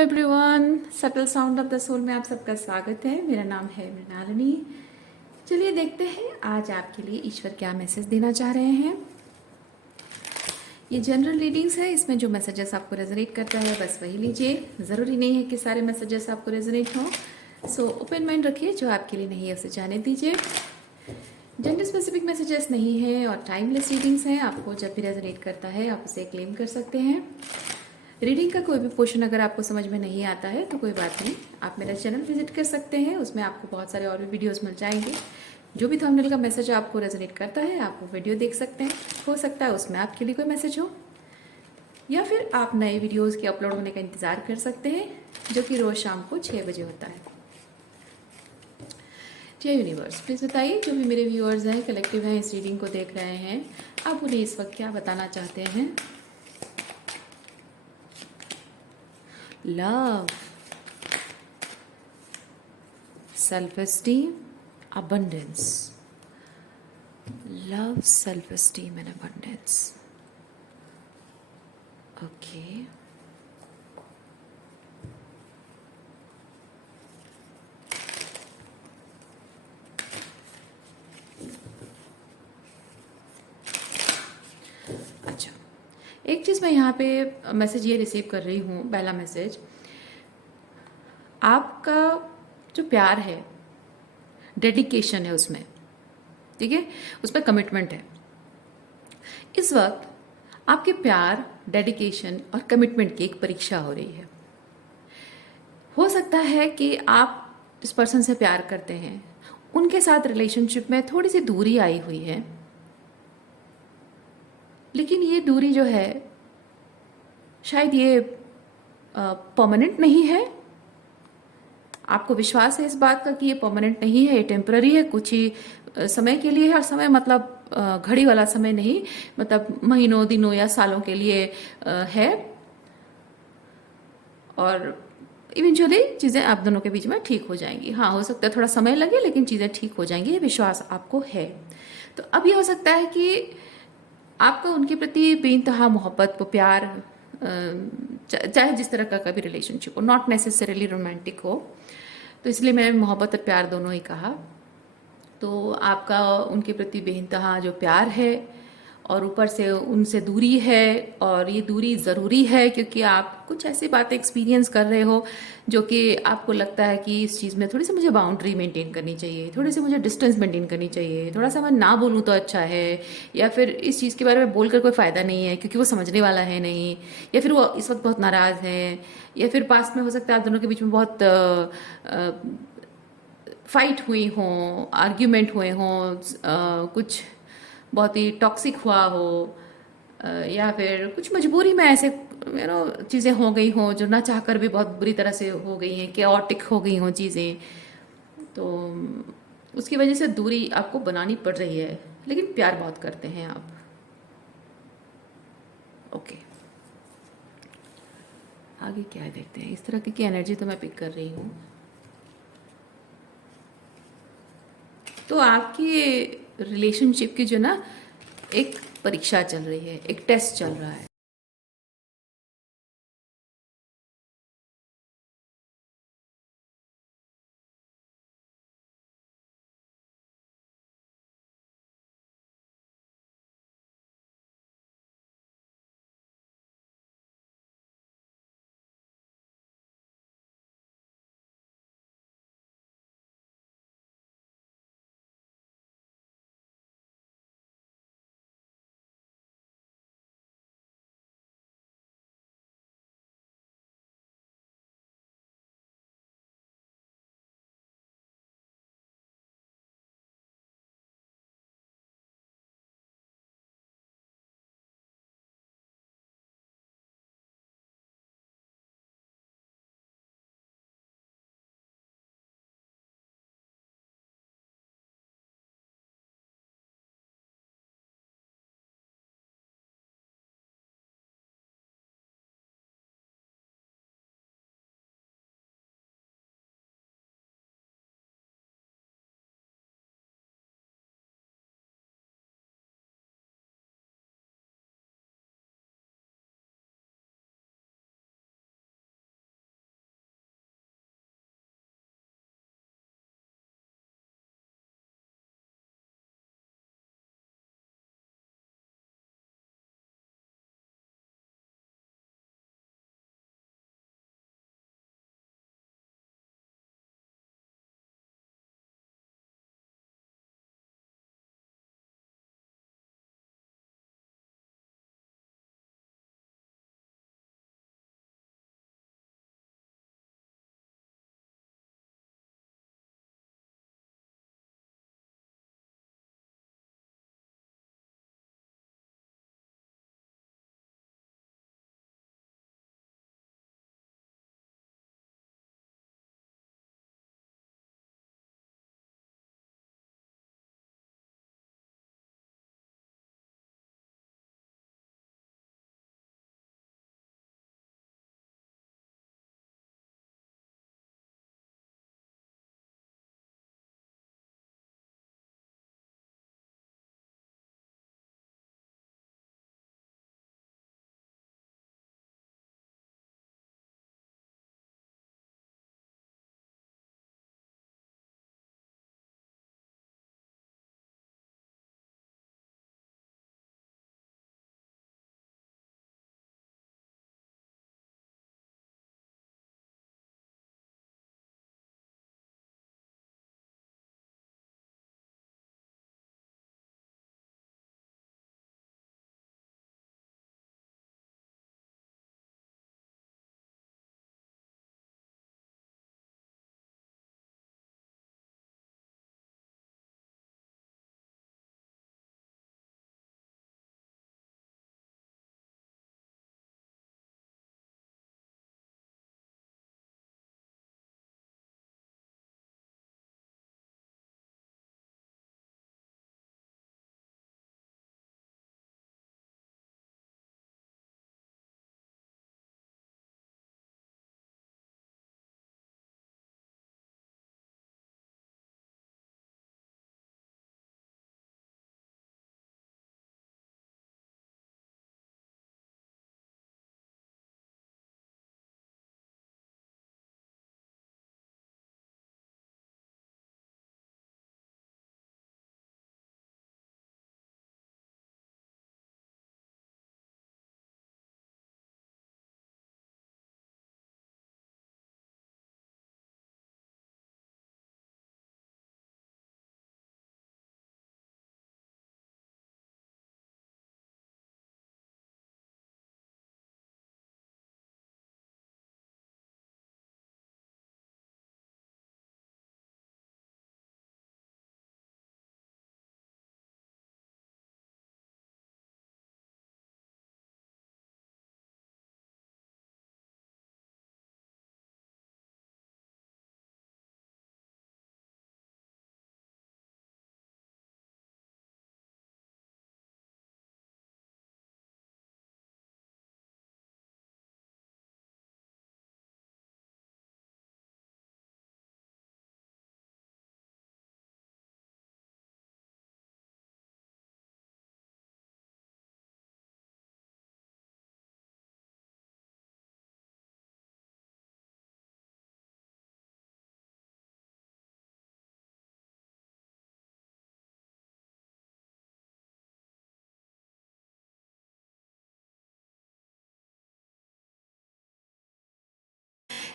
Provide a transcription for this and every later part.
Everyone, subtle sound of the soul में आप सबका स्वागत है। मेरा नाम है मृणालिनी। चलिए देखते हैं आज आपके लिए ईश्वर क्या मैसेज देना चाह रहे हैं। ये जनरल रीडिंग्स है, इसमें जो मैसेजेस आपको रेजोनेट करता है बस वही लीजिए। ज़रूरी नहीं है कि सारे मैसेजेस आपको रेजोनेट हों, सो ओपन माइंड रखिए। जो आपके लिए नहीं है उसे जाने दीजिए। जेंडर स्पेसिफिक मैसेजेस नहीं है और टाइमलेस रीडिंग्स हैं। आपको जब भी रेजोनेट करता है आप उसे क्लेम कर सकते हैं। रीडिंग का कोई भी पोर्शन अगर आपको समझ में नहीं आता है तो कोई बात नहीं, आप मेरा चैनल विजिट कर सकते हैं। उसमें आपको बहुत सारे और भी वीडियोस मिल जाएंगे। जो भी थंबनेल का मैसेज आपको रेजोनेट करता है आप वो वीडियो देख सकते हैं। हो सकता है उसमें आपके लिए कोई मैसेज हो, या फिर आप नए वीडियोस के अपलोड होने का इंतज़ार कर सकते हैं, जो कि रोज़ शाम को 6 बजे होता है। जय यूनिवर्स, प्लीज़ बताइए जो भी मेरे व्यूअर्स हैं, कलेक्टिव हैं, इस रीडिंग को देख रहे हैं, आप उन्हें इस वक्त क्या बताना चाहते हैं। Love, self-esteem, abundance. Love, self-esteem and abundance. Okay. अच्छा, एक चीज़ मैं यहाँ पे मैसेज ये रिसीव कर रही हूँ। पहला मैसेज, आपका जो प्यार है, डेडिकेशन है उसमें, ठीक है, उसमें कमिटमेंट है। इस वक्त आपके प्यार, डेडिकेशन और कमिटमेंट की एक परीक्षा हो रही है। हो सकता है कि आप जिस पर्सन से प्यार करते हैं उनके साथ रिलेशनशिप में थोड़ी सी दूरी आई हुई है, लेकिन ये दूरी जो है शायद ये परमानेंट नहीं है। आपको विश्वास है इस बात का कि ये परमानेंट नहीं है, ये टेम्पररी है, कुछ ही समय के लिए है। और समय मतलब घड़ी वाला समय नहीं, मतलब महीनों, दिनों या सालों के लिए है। और इवेंचुअली चीज़ें आप दोनों के बीच में ठीक हो जाएंगी। हाँ, हो सकता है थोड़ा समय लगे, लेकिन चीज़ें ठीक हो जाएंगी, ये विश्वास आपको है। तो अब ये हो सकता है कि आपका उनके प्रति बेइंतहा मोहब्बत, वो प्यार, चाहे जिस तरह का कभी रिलेशनशिप हो, नॉट नेसेसरीली रोमांटिक हो, तो इसलिए मैंने मोहब्बत और प्यार दोनों ही कहा। तो आपका उनके प्रति बेइंतहा जो प्यार है और ऊपर से उनसे दूरी है, और ये दूरी ज़रूरी है क्योंकि आप कुछ ऐसी बातें एक्सपीरियंस कर रहे हो जो कि आपको लगता है कि इस चीज़ में थोड़ी सी मुझे बाउंड्री मेंटेन करनी चाहिए, थोड़ी सी मुझे डिस्टेंस मेंटेन करनी चाहिए, थोड़ा सा मैं ना बोलूँ तो अच्छा है, या फिर इस चीज़ के बारे में बोलकर कोई फ़ायदा नहीं है क्योंकि वो समझने वाला है नहीं, या फिर वो इस वक्त बहुत नाराज़ है, या फिर पास्ट में हो सकता है आप दोनों के बीच में बहुत फाइट हुई हों, आर्ग्यूमेंट हुए हों, कुछ बहुत ही टॉक्सिक हुआ हो, या फिर कुछ मजबूरी में ऐसे चीज़ें हो गई हों जो ना चाहकर भी बहुत बुरी तरह से हो गई हैं, केओटिक हो गई हों चीज़ें। तो उसकी वजह से दूरी आपको बनानी पड़ रही है, लेकिन प्यार बहुत करते हैं आप। ओके, आगे क्या है देखते हैं। इस तरह की एनर्जी तो मैं पिक कर रही हूँ। तो आपकी रिलेशनशिप की जो ना एक परीक्षा चल रही है, एक टेस्ट चल रहा है।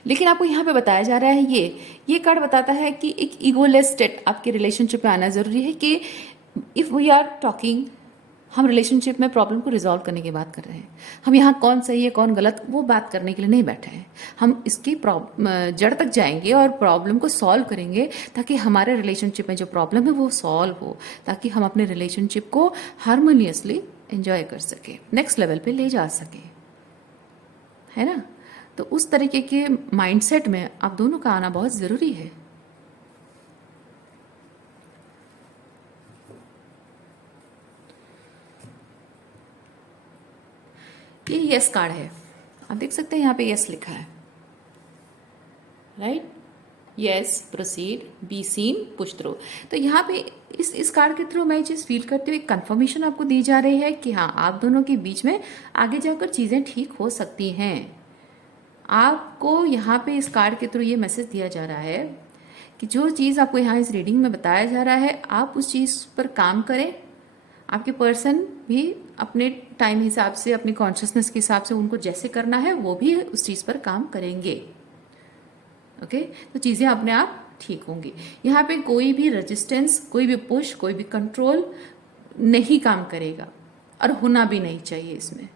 लेकिन आपको यहाँ पे बताया जा रहा है ये कार्ड बताता है कि एक ईगोलेस स्टेट आपके रिलेशनशिप में आना ज़रूरी है कि इफ़ वी आर टॉकिंग, हम रिलेशनशिप में प्रॉब्लम को रिजॉल्व करने की बात कर रहे हैं। हम यहाँ कौन सही है कौन गलत वो बात करने के लिए नहीं बैठे हैं। हम इसकी जड़ तक जाएंगे और प्रॉब्लम को सॉल्व करेंगे ताकि हमारे रिलेशनशिप में जो प्रॉब्लम है वो सॉल्व हो, ताकि हम अपने रिलेशनशिप को हारमोनियसली एंजॉय कर सके, नेक्स्ट लेवल पे ले जा सके, है ना। तो उस तरीके के माइंडसेट में आप दोनों का आना बहुत ज़रूरी है। ये यस कार्ड है, आप देख सकते हैं यहाँ पे यस लिखा है, right. Yes, proceed, be seen, push through. तो यहाँ पे इस कार्ड के थ्रू मैं चीज़ फील करते हुए कंफर्मेशन आपको दी जा रही है कि हाँ, आप दोनों के बीच में आगे जाकर चीज़ें ठीक हो सकती हैं। आपको यहाँ पे इस कार्ड के थ्रू ये मैसेज दिया जा रहा है कि जो चीज़ आपको यहाँ इस रीडिंग में बताया जा रहा है, आप उस चीज़ पर काम करें। आपके पर्सन भी अपने टाइम हिसाब से, अपनी कॉन्शियसनेस के हिसाब से उनको जैसे करना है वो भी उस चीज़ पर काम करेंगे। ओके, तो चीज़ें अपने आप ठीक होंगी। यहाँ पे कोई भी रेजिस्टेंस, कोई भी पुश, कोई भी कंट्रोल नहीं काम करेगा और होना भी नहीं चाहिए इसमें,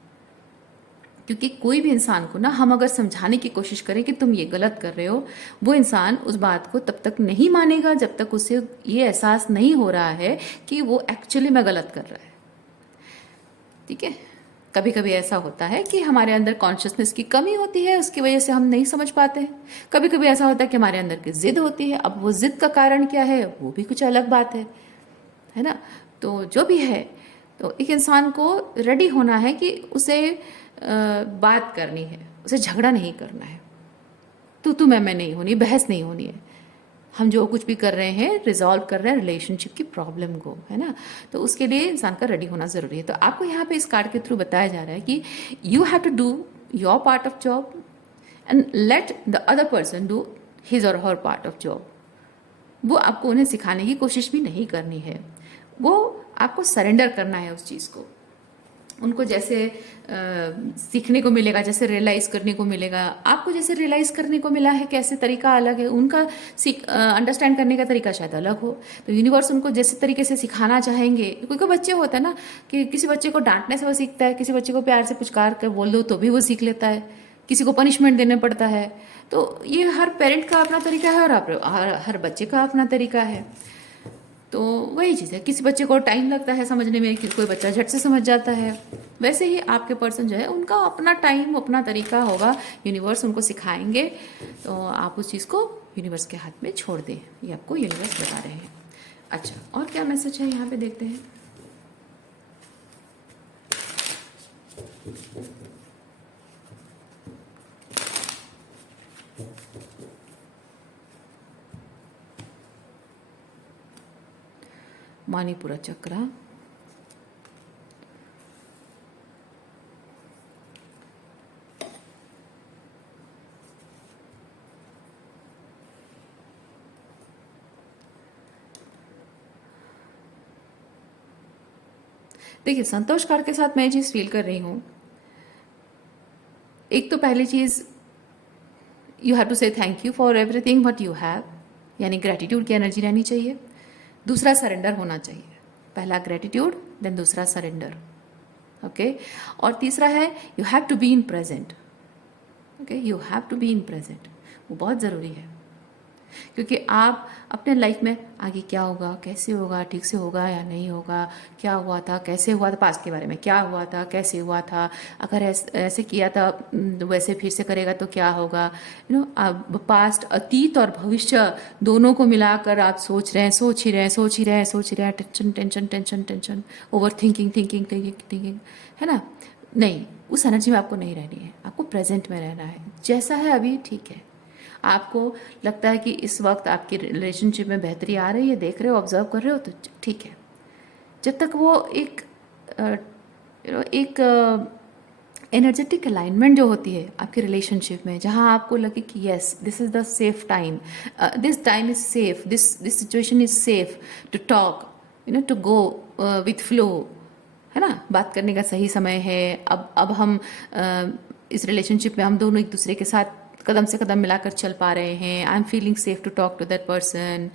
क्योंकि कोई भी इंसान को ना हम अगर समझाने की कोशिश करें कि तुम ये गलत कर रहे हो, वो इंसान उस बात को तब तक नहीं मानेगा जब तक उसे ये एहसास नहीं हो रहा है कि वो एक्चुअली में गलत कर रहा है। ठीक है, कभी कभी ऐसा होता है कि हमारे अंदर कॉन्शियसनेस की कमी होती है, उसकी वजह से हम नहीं समझ पाते हैं। कभी कभी ऐसा होता है कि हमारे अंदर की जिद होती है। अब वो जिद का कारण क्या है वो भी कुछ अलग बात है ना। तो जो भी है, तो एक इंसान को रेडी होना है कि उसे बात करनी है, उसे झगड़ा नहीं करना है, तू मैं नहीं होनी, बहस नहीं होनी है। हम जो कुछ भी कर रहे हैं रिजॉल्व कर रहे हैं रिलेशनशिप की प्रॉब्लम को, है ना। तो उसके लिए इंसान का रेडी होना ज़रूरी है। तो आपको यहाँ पे इस कार्ड के थ्रू बताया जा रहा है कि you have to do your part of job and let the other person do his or her part of job. वो आपको उन्हें सिखाने की कोशिश भी नहीं करनी है, वो आपको सरेंडर करना है उस चीज़ को। उनको जैसे सीखने को मिलेगा, जैसे रियलाइज करने को मिलेगा, आपको जैसे रियलाइज करने को मिला है कैसे तरीका अलग है, उनका अंडरस्टैंड करने का तरीका शायद अलग हो। तो यूनिवर्स उनको जैसे तरीके से सिखाना चाहेंगे। कोई कोई बच्चे होता है ना कि किसी बच्चे को डांटने से वो सीखता है, किसी बच्चे को प्यार से पुचकार कर बोल दो तो भी वो सीख लेता है, किसी को पनिशमेंट देने पड़ता है। तो ये हर पेरेंट का अपना तरीका है और हर बच्चे का अपना तरीका है। तो वही चीज़ है, किसी बच्चे को टाइम लगता है समझने में, कोई बच्चा झट से समझ जाता है। वैसे ही आपके पर्सन जो है उनका अपना टाइम, अपना तरीका होगा, यूनिवर्स उनको सिखाएंगे। तो आप उस चीज़ को यूनिवर्स के हाथ में छोड़ दें, ये आपको यूनिवर्स बता रहे हैं। अच्छा, और क्या मैसेज है यहाँ पे देखते हैं। मणिपुर चक्र, देखिए संतोष कार्ड के साथ मैं ये चीज़ फील कर रही हूँ। एक तो पहली चीज़, you have to say thank you for everything what you have, यानी ग्रेटिट्यूड की एनर्जी रहनी चाहिए। दूसरा सरेंडर होना चाहिए, पहला ग्रेटिट्यूड, देन दूसरा सरेंडर। ओके, और तीसरा है you have to be in present. Okay, you have to be in present, वो बहुत ज़रूरी है, क्योंकि आप अपने लाइफ में आगे क्या होगा, कैसे होगा, ठीक से होगा या नहीं होगा, क्या हुआ था, कैसे हुआ था, पास्ट के बारे में क्या हुआ था, कैसे हुआ था, अगर ऐसे किया था वैसे फिर से करेगा तो क्या होगा, आप पास्ट, अतीत और भविष्य दोनों को मिलाकर आप सोच रहे हैं, सोच ही रहे हैं, tension tension tension tension, over thinking thinking thinking thinking, है ना। नहीं, उस एनर्जी में आपको नहीं रहनी है, आपको प्रेजेंट में रहना है। जैसा है अभी ठीक है। आपको लगता है कि इस वक्त आपकी रिलेशनशिप में बेहतरी आ रही है, देख रहे हो, ऑब्जर्व कर रहे हो, तो ठीक है। जब तक वो एक एनर्जेटिक अलाइनमेंट जो होती है आपकी रिलेशनशिप में, जहाँ आपको लगे कि yes this is the safe time, this time is safe, this situation is safe to talk, to go with flow, है ना, बात करने का सही समय है। अब हम इस रिलेशनशिप में हम दोनों एक दूसरे के साथ कदम से कदम मिलाकर चल पा रहे हैं, I am feeling safe to talk to that person,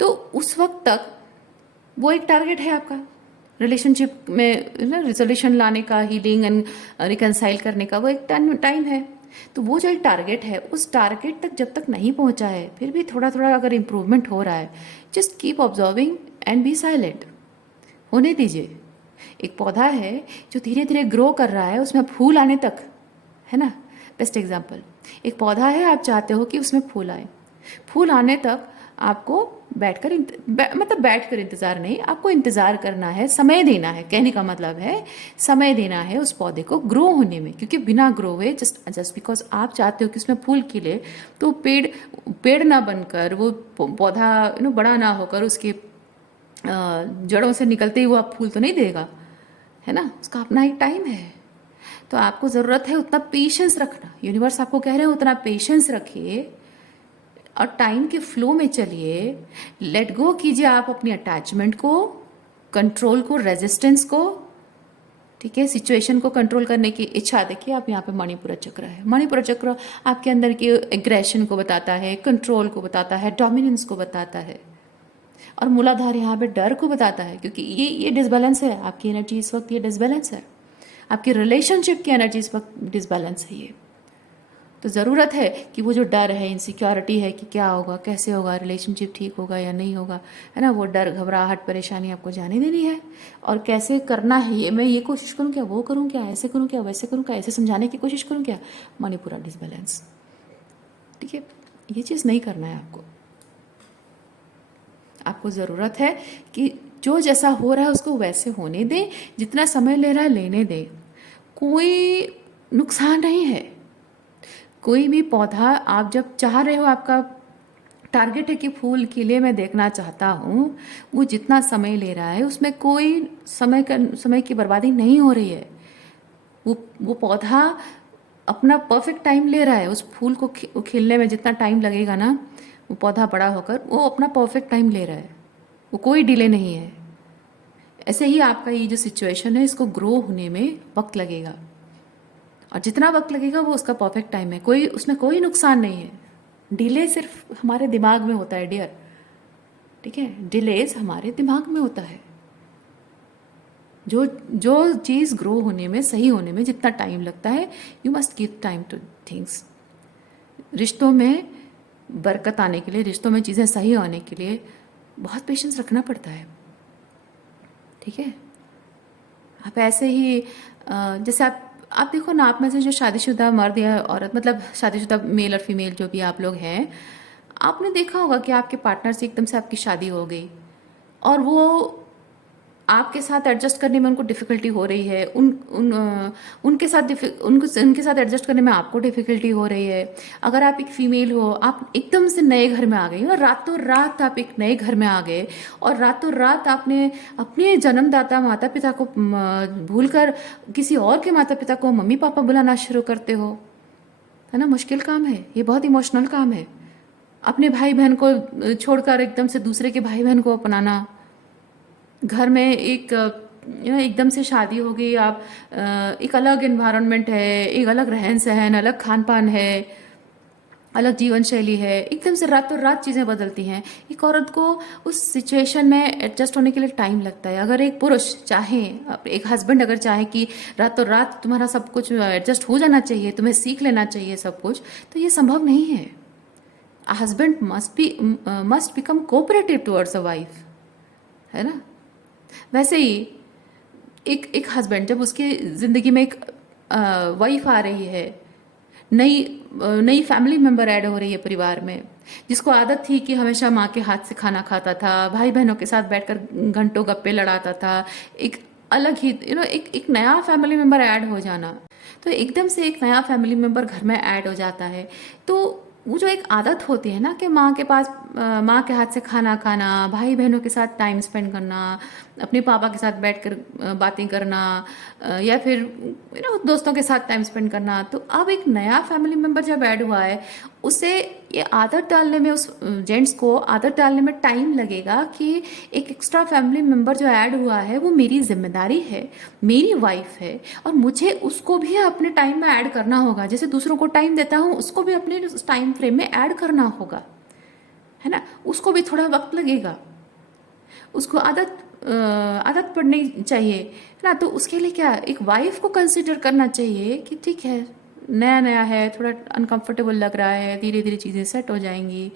तो उस वक्त तक वो एक टारगेट है आपका रिलेशनशिप में ना, रिजोल्यूशन लाने का, हीलिंग एंड रिकनसाइल करने का, वो एक टाइम है। तो वो जो एक टारगेट है, उस टारगेट तक जब तक नहीं पहुंचा है, फिर भी थोड़ा थोड़ा अगर इम्प्रूवमेंट हो रहा है, just keep observing and be silent, होने दीजिए। एक पौधा है जो धीरे धीरे ग्रो कर रहा है, उसमें फूल आने तक, है ना, बेस्ट एग्जाम्पल। एक पौधा है, आप चाहते हो कि उसमें फूल आए, फूल आने तक आपको मतलब बैठकर इंतज़ार नहीं, आपको इंतज़ार करना है, समय देना है। कहने का मतलब है समय देना है उस पौधे को ग्रो होने में, क्योंकि बिना ग्रो हुए जस्ट बिकॉज आप चाहते हो कि उसमें फूल खिले, तो पेड़ ना बनकर वो पौधा बड़ा ना होकर उसके जड़ों से निकलते ही वो आप फूल तो नहीं देगा, है ना, उसका अपना एक टाइम है। तो आपको ज़रूरत है उतना पेशेंस रखना, यूनिवर्स आपको कह रहे हैं उतना पेशेंस रखिए और टाइम के फ्लो में चलिए। लेट गो कीजिए आप अपनी अटैचमेंट को, कंट्रोल को, रेजिस्टेंस को, ठीक है, सिचुएशन को कंट्रोल करने की इच्छा। देखिए आप यहाँ पे मणिपुर चक्र है, मणिपुर चक्र आपके अंदर की एग्रेशन को बताता है, कंट्रोल को बताता है, डोमिनेंस को बताता है, और मूलाधार यहाँ पे डर को बताता है, क्योंकि ये डिसबैलेंस है आपकी एनर्जी इस वक्त, ये डिसबैलेंस है आपकी रिलेशनशिप की एनर्जी इस वक्त, डिसबैलेंस है ये। तो ज़रूरत है कि वो जो डर है, इनसिक्योरिटी है कि क्या होगा, कैसे होगा, रिलेशनशिप ठीक होगा या नहीं होगा, है ना, वो डर, घबराहट, परेशानी आपको जाने देनी है। और कैसे करना है ये, मैं ये कोशिश करूँ क्या, वो करूँ क्या, ऐसे करूँ क्या, वैसे करूँ क्या, ऐसे समझाने की कोशिश करूँ क्या, मणिपुरा डिसबैलेंस, ठीक है, ये चीज़ नहीं करना है आपको। आपको ज़रूरत है कि जो जैसा हो रहा है उसको वैसे होने दें, जितना समय ले रहा है लेने दें, कोई नुकसान नहीं है। कोई भी पौधा आप जब चाह रहे हो, आपका टारगेट है कि फूल खिले मैं देखना चाहता हूँ, वो जितना समय ले रहा है उसमें कोई समय की बर्बादी नहीं हो रही है। वो पौधा अपना परफेक्ट टाइम ले रहा है, उस फूल को खिलने में जितना टाइम लगेगा ना, वो पौधा बड़ा होकर वो अपना परफेक्ट टाइम ले रहा है, वो कोई डिले नहीं है। ऐसे ही आपका ये जो सिचुएशन है, इसको ग्रो होने में वक्त लगेगा, और जितना वक्त लगेगा वो उसका परफेक्ट टाइम है, कोई उसमें कोई नुकसान नहीं है। डिले सिर्फ हमारे दिमाग में होता है डियर, ठीक है, डिलेज हमारे दिमाग में होता है। जो चीज़ ग्रो होने में, सही होने में जितना टाइम लगता है, you must give time two things. रिश्तों में बरकत आने के लिए, रिश्तों में चीज़ें सही होने के लिए बहुत पेशेंस रखना पड़ता है, ठीक है। आप ऐसे ही जैसे आप देखो ना, आप में से जो शादीशुदा मर्द या औरत, मतलब शादीशुदा मेल और फीमेल जो भी आप लोग हैं, आपने देखा होगा कि आपके पार्टनर से एकदम से आपकी शादी हो गई और वो आपके साथ एडजस्ट करने में उनको डिफ़िकल्टी हो रही है, उनके साथ एडजस्ट करने में आपको डिफ़िकल्टी हो रही है। अगर आप एक फ़ीमेल हो, आप एकदम से नए घर में आ गई, और रातों रात आप एक नए घर में आ गए, और रातों रात आपने अपने जन्मदाता माता पिता को भूलकर किसी और के माता पिता को मम्मी पापा बुलाना शुरू करते हो, है ना। मुश्किल काम है ये, बहुत इमोशनल काम है। अपने भाई बहन को छोड़कर एकदम से दूसरे के भाई बहन को अपनाना, घर में एक एकदम से शादी हो गई, आप एक अलग एनवायरनमेंट है, एक अलग रहन सहन, अलग खान पान है, अलग जीवन शैली है, एकदम से रातों रात चीज़ें बदलती हैं। एक औरत को उस सिचुएशन में एडजस्ट होने के लिए टाइम लगता है। अगर एक पुरुष चाहे, एक हस्बैंड अगर चाहे कि रातों रात तुम्हारा सब कुछ एडजस्ट हो जाना चाहिए, तुम्हें सीख लेना चाहिए सब कुछ, तो ये संभव नहीं है। A husband must become cooperative towards a wife, है ना। वैसे ही एक हस्बैंड जब उसकी ज़िंदगी में एक वाइफ आ रही है, नई फैमिली मेम्बर ऐड हो रही है परिवार में, जिसको आदत थी कि हमेशा माँ के हाथ से खाना खाता था, भाई बहनों के साथ बैठकर घंटों गप्पे लड़ाता था, एक अलग ही एक नया फैमिली मेम्बर ऐड हो जाना, तो एकदम से एक नया फैमिली मेम्बर घर में ऐड हो जाता है, तो वो जो एक आदत होती है ना कि माँ के पास माँ के हाथ से खाना खाना, भाई बहनों के साथ टाइम स्पेंड करना, अपने पापा के साथ बैठकर बातें करना, या फिर दोस्तों के साथ टाइम स्पेंड करना। तो अब एक नया फैमिली मेम्बर जब ऐड हुआ है, उसे ये आदत डालने में, उस जेंट्स को आदत डालने में टाइम लगेगा कि एक एक्स्ट्रा फैमिली मेम्बर जो ऐड हुआ है वो मेरी जिम्मेदारी है, मेरी वाइफ है, और मुझे उसको भी अपने टाइम में ऐड करना होगा। जैसे दूसरों को टाइम देता हूँ, उसको भी अपने टाइम फ्रेम में ऐड करना होगा, है ना। उसको भी थोड़ा वक्त लगेगा, उसको आदत पड़नी चाहिए, है ना। तो उसके लिए क्या, एक वाइफ को कंसिडर करना चाहिए कि ठीक है, नया नया है, थोड़ा अनकंफर्टेबल लग रहा है, धीरे धीरे चीज़ें सेट हो जाएंगी,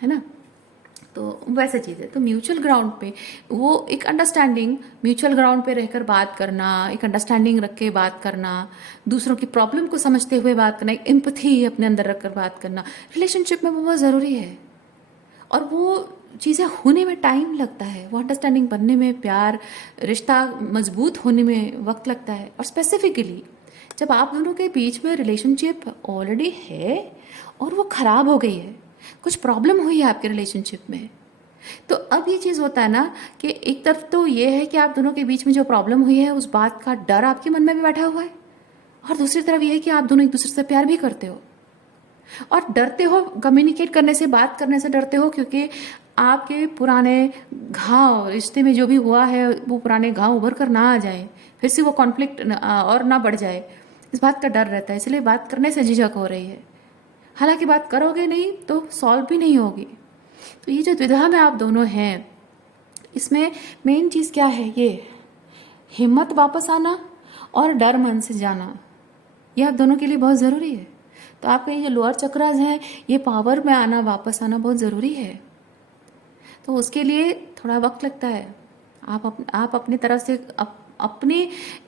है ना। तो वैसे चीज़ है। तो म्यूचुअल ग्राउंड पे वो एक अंडरस्टैंडिंग, म्यूचुअल ग्राउंड पे रहकर बात करना, एक अंडरस्टैंडिंग रख के बात करना, दूसरों की प्रॉब्लम को समझते हुए बात करना, एक एम्पैथी अपने अंदर रखकर बात करना, रिलेशनशिप में वो बहुत ज़रूरी है। और वो चीज़ें होने में टाइम लगता है, वो अंडरस्टैंडिंग बनने में, प्यार, रिश्ता मजबूत होने में वक्त लगता है। और स्पेसिफिकली जब आप दोनों के बीच में रिलेशनशिप ऑलरेडी है और वो ख़राब हो गई है, कुछ प्रॉब्लम हुई है आपके रिलेशनशिप में, तो अब ये चीज़ होता है ना कि एक तरफ तो ये है कि आप दोनों के बीच में जो प्रॉब्लम हुई है उस बात का डर आपके मन में भी बैठा हुआ है, और दूसरी तरफ ये है कि आप दोनों एक दूसरे से प्यार भी करते हो, और डरते हो कम्युनिकेट करने से, बात करने से डरते हो, क्योंकि आपके पुराने घाव, रिश्ते में जो भी हुआ है वो पुराने घाव उभर कर ना आ जाए, फिर से वो कॉन्फ्लिक्ट और ना बढ़ जाए, इस बात का डर रहता है। इसलिए बात करने से झिझक हो रही है। हालांकि बात करोगे नहीं तो सॉल्व भी नहीं होगी। तो ये जो द्विधा में आप दोनों हैं, इसमें मेन चीज़ क्या है, ये हिम्मत वापस आना और डर मन से जाना, ये आप दोनों के लिए बहुत ज़रूरी है। तो आपके ये जो लोअर चक्रास हैं, ये पावर में आना, वापस आना बहुत ज़रूरी है। तो उसके लिए थोड़ा वक्त लगता है। आप अपनी तरफ से अपने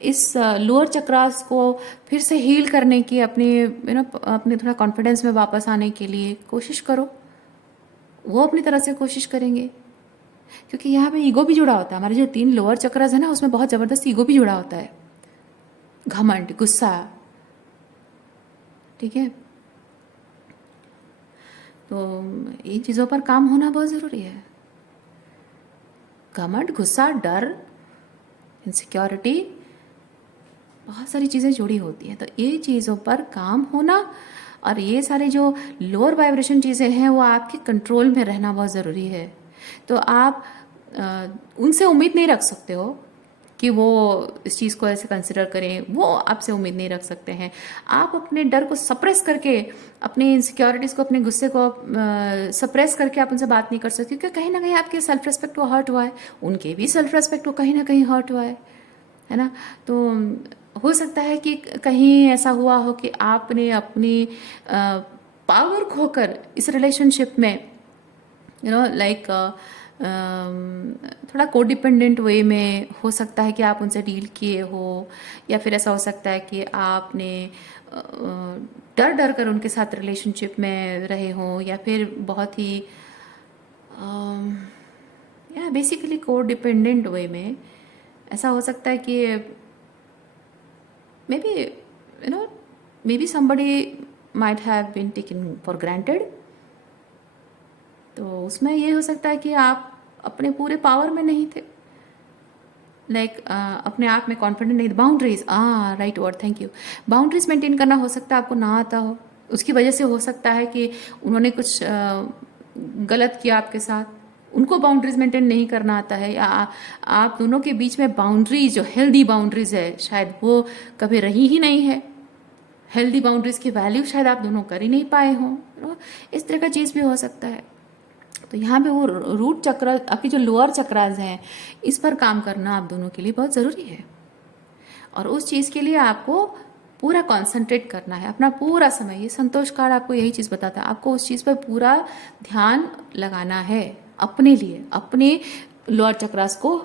इस लोअर चक्रास को फिर से हील करने की, अपने थोड़ा कॉन्फिडेंस में वापस आने के लिए कोशिश करो। वो अपनी तरफ से कोशिश करेंगे, क्योंकि यहाँ पे ईगो भी जुड़ा होता है। हमारे जो 3 लोअर चक्रास है ना, उसमें बहुत ज़बरदस्त ईगो भी जुड़ा होता है, घमंड, गुस्सा, ठीक है। तो इन चीज़ों पर काम होना बहुत ज़रूरी है। घमंड, गुस्सा, डर, इनसिक्योरिटी, बहुत सारी चीज़ें जुड़ी होती हैं। तो ये चीज़ों पर काम होना, और ये सारे जो लोअर वाइब्रेशन चीज़ें हैं वो आपके कंट्रोल में रहना बहुत ज़रूरी है। तो आप उनसे उम्मीद नहीं रख सकते हो कि वो इस चीज़ को ऐसे कंसिडर करें, वो आपसे उम्मीद नहीं रख सकते हैं। आप अपने डर को सप्रेस करके, अपनी इनसिक्योरिटीज़ को, अपने गुस्से को सप्रेस करके आप उनसे बात नहीं कर सकते, क्योंकि कहीं ना कहीं आपके सेल्फ रेस्पेक्ट को हर्ट हुआ है, उनके भी सेल्फ रेस्पेक्ट को कहीं ना कहीं हर्ट हुआ है ना। तो हो सकता है कि कहीं ऐसा हुआ हो कि आपने अपनी पावर खोकर इस रिलेशनशिप में लाइक थोड़ा कोडिपेंडेंट वे में हो सकता है कि आप उनसे डील किए हो, या फिर ऐसा हो सकता है कि आपने डर डर कर उनके साथ रिलेशनशिप में रहे हो, या फिर बहुत ही या बेसिकली कोडिपेंडेंट वे में ऐसा हो सकता है कि maybe somebody might have been taken for granted। तो उसमें ये हो सकता है कि आप अपने पूरे पावर में नहीं थे, अपने आप में कॉन्फिडेंट नहीं थे। Boundaries, right word, thank you. Boundaries maintain करना हो सकता है आपको ना आता हो, उसकी वजह से हो सकता है कि उन्होंने कुछ गलत किया आपके साथ, उनको बाउंड्रीज मेंटेन नहीं करना आता है, या आप दोनों के बीच में बाउंड्रीज, जो हेल्दी बाउंड्रीज है, शायद वो कभी रही ही नहीं है। हेल्दी बाउंड्रीज की वैल्यू शायद आप दोनों कर ही नहीं पाए हों, इस तरह का चीज़ भी हो सकता है। तो यहाँ पे वो रूट चक्र, आपकी जो लोअर चक्रास हैं, इस पर काम करना आप दोनों के लिए बहुत ज़रूरी है। और उस चीज़ के लिए आपको पूरा कॉन्सेंट्रेट करना है, अपना पूरा समय। ये संतोष कार्ड आपको यही चीज़ बताता है, आपको उस चीज़ पर पूरा ध्यान लगाना है अपने लिए, अपने लोअर चक्रास को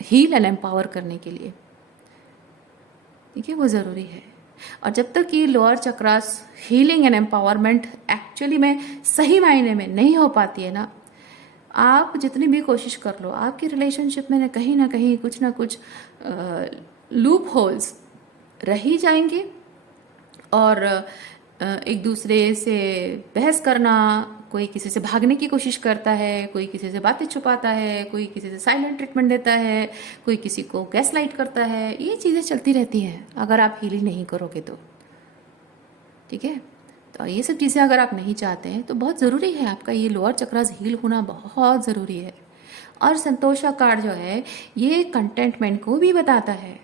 हील एंड एम्पावर करने के लिए, ठीक है, वो ज़रूरी है। और जब तक ये lower chakras healing and empowerment actually में सही मायने में नहीं हो पाती है ना, आप जितनी भी कोशिश कर लो, आपकी रिलेशनशिप में ना कहीं कुछ ना कुछ लूप होल्स रह ही जाएंगे, और एक दूसरे से बहस करना, कोई किसी से भागने की कोशिश करता है, कोई किसी से बातें छुपाता है, कोई किसी से साइलेंट ट्रीटमेंट देता है, कोई किसी को गैस लाइट करता है। ये चीज़ें चलती रहती हैं अगर आप हीलिंग नहीं करोगे तो। ठीक है, तो ये सब चीज़ें अगर आप नहीं चाहते हैं तो बहुत ज़रूरी है आपका ये लोअर चक्रास हील होना बहुत ज़रूरी है। और संतोषा कार्ड जो है ये कंटेंटमेंट को भी बताता है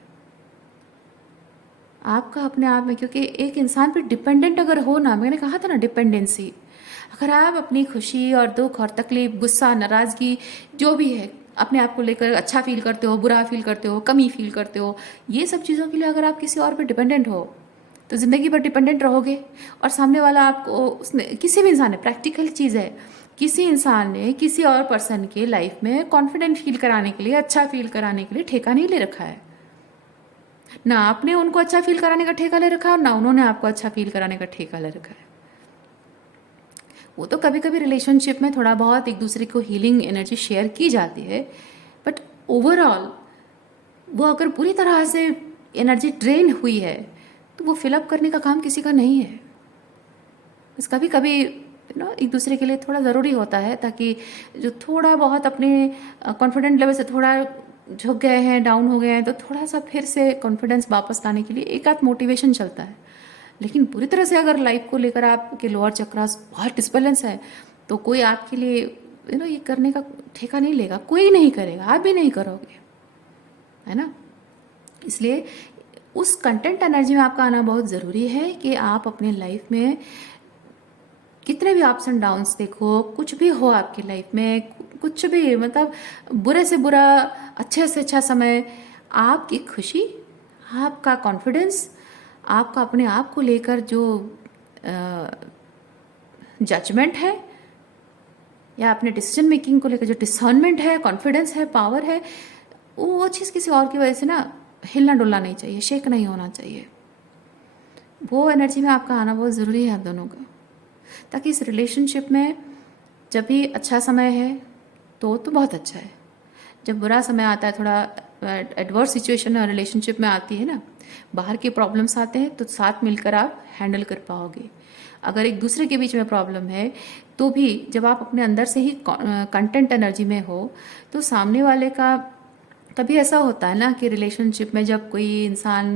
आपका अपने आप में, क्योंकि एक इंसान पे डिपेंडेंट अगर हो ना, मैंने कहा था ना डिपेंडेंसी, अगर आप अपनी खुशी और दुख और तकलीफ, गुस्सा, नाराज़गी जो भी है अपने आप को लेकर अच्छा फील करते हो, बुरा फील करते हो, कमी फील करते हो, ये सब चीज़ों के लिए अगर आप किसी और पे डिपेंडेंट हो तो ज़िंदगी भर डिपेंडेंट रहोगे। और सामने वाला आपको उसने, किसी भी इंसान ने, प्रैक्टिकल चीज़ है, किसी इंसान ने किसी और पर्सन के लाइफ में कॉन्फिडेंट फील कराने के लिए, अच्छा फील कराने के लिए ठेका नहीं ले रखा है। ना आपने उनको अच्छा फील कराने का ठेका ले रखा है और ना उन्होंने आपको अच्छा फील कराने का ठेका ले रखा है। वो तो कभी कभी रिलेशनशिप में थोड़ा बहुत एक दूसरे को हीलिंग एनर्जी शेयर की जाती है, बट ओवरऑल वो अगर पूरी तरह से एनर्जी ड्रेन हुई है तो वो फिलअप करने का काम किसी का नहीं है। बस कभी कभी एक दूसरे के लिए थोड़ा ज़रूरी होता है, ताकि जो थोड़ा बहुत अपने कॉन्फिडेंट लेवल से थोड़ा झुक गए हैं, डाउन हो गए हैं, तो थोड़ा सा फिर से कॉन्फिडेंस वापस लाने के लिए एक आध मोटिवेशन चलता है। लेकिन पूरी तरह से अगर लाइफ को लेकर आपके लोअर चक्रास बहुत डिस्बैलेंस है तो कोई आपके लिए ये करने का ठेका नहीं लेगा, कोई नहीं करेगा, आप भी नहीं करोगे, है ना। इसलिए उस कंटेंट एनर्जी में आपका आना बहुत ज़रूरी है कि आप अपने लाइफ में कितने भी अप्स एंड डाउन्स देखो, कुछ भी हो आपकी लाइफ में, कुछ भी मतलब बुरे से बुरा, अच्छे से अच्छा समय, आपकी खुशी, आपका कॉन्फिडेंस, आपका अपने आप को लेकर जो जजमेंट है या अपने डिसीजन मेकिंग को लेकर जो डिसर्नमेंट है, कॉन्फिडेंस है, पावर है, वो चीज़ किसी और की वजह से ना हिलना डुलना नहीं चाहिए, शेक नहीं होना चाहिए। वो एनर्जी में आपका आना बहुत ज़रूरी है आप दोनों का, ताकि इस रिलेशनशिप में जब भी अच्छा समय है तो बहुत अच्छा है, जब बुरा समय आता है, थोड़ा एडवर्स सिचुएशन रिलेशनशिप में आती है ना, बाहर के प्रॉब्लम्स आते हैं, तो साथ मिलकर आप हैंडल कर पाओगे। अगर एक दूसरे के बीच में प्रॉब्लम है तो भी जब आप अपने अंदर से ही कंटेंट एनर्जी में हो तो सामने वाले का, कभी ऐसा होता है ना कि रिलेशनशिप में जब कोई इंसान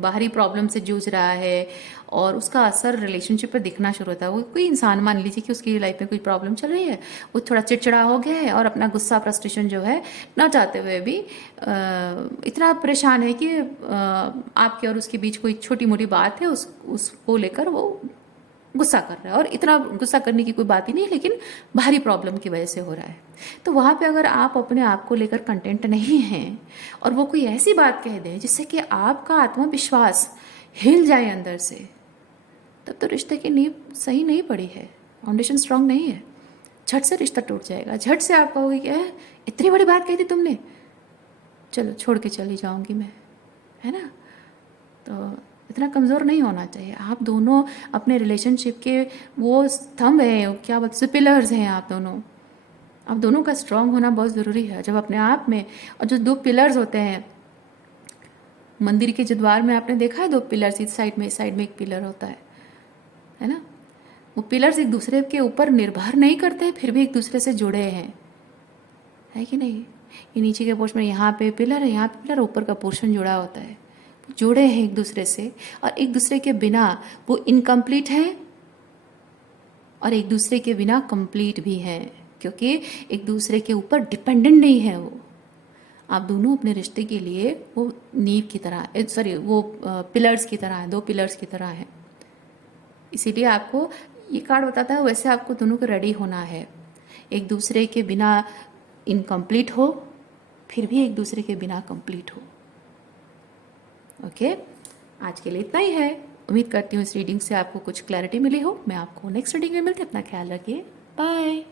बाहरी प्रॉब्लम से जूझ रहा है और उसका असर रिलेशनशिप पर दिखना शुरू होता है, वो कोई इंसान मान लीजिए कि उसकी लाइफ में कोई प्रॉब्लम चल रही है, वो थोड़ा चिड़चिड़ा हो गया है और अपना गुस्सा, फ्रस्ट्रेशन जो है ना चाहते हुए भी इतना परेशान है कि आपके और उसके बीच कोई छोटी मोटी बात है, उसको लेकर वो गुस्सा कर रहा है, और इतना गुस्सा करने की कोई बात ही नहीं, लेकिन बाहरी प्रॉब्लम की वजह से हो रहा है। तो वहाँ पे अगर आप अपने आप को लेकर कंटेंट नहीं हैं और वो कोई ऐसी बात कह दें जिससे कि आपका आत्मविश्वास हिल जाए अंदर से, तब तो रिश्ते की नींव सही नहीं पड़ी है, फाउंडेशन स्ट्रांग नहीं है, झट से रिश्ता टूट जाएगा। झट से आप कहोगे कि इतनी बड़ी बात कही थी तुमने, चलो छोड़ के चली जाऊंगी मैं, है ना। तो इतना कमज़ोर नहीं होना चाहिए। आप दोनों अपने रिलेशनशिप के वो स्तंभ हैं, क्या बोलते, पिलर्स हैं आप दोनों। आप दोनों का स्ट्रांग होना बहुत ज़रूरी है जब अपने आप में। और जो दो पिलर्स होते हैं मंदिर के जो द्वार में, आपने देखा है दो पिलर्स, इस साइड में, इस साइड में एक पिलर होता है ना। वो पिलर्स एक दूसरे के ऊपर निर्भर नहीं करते, फिर भी एक दूसरे से जुड़े हैं, है कि नहीं। ये नीचे के पोर्शन में यहाँ पे पिलर है, यहाँ पे पिलर, ऊपर का पोर्शन जुड़ा होता है, जुड़े हैं एक दूसरे से। और एक दूसरे के बिना वो इनकम्प्लीट है और एक दूसरे के बिना कंप्लीट भी है, क्योंकि एक दूसरे के ऊपर डिपेंडेंट नहीं है वो। आप दोनों अपने रिश्ते के लिए वो नींव की तरह, सॉरी वो पिलर्स की तरह है, दो पिलर्स की तरह है। इसीलिए आपको ये कार्ड बताता है वैसे आपको दोनों को रेडी होना है, एक दूसरे के बिना इनकम्प्लीट हो, फिर भी एक दूसरे के बिना कंप्लीट हो। ओके, आज के लिए इतना ही है। उम्मीद करती हूँ इस रीडिंग से आपको कुछ क्लैरिटी मिली हो। मैं आपको नेक्स्ट रीडिंग में मिलती हूँ। अपना ख्याल रखिए, बाय।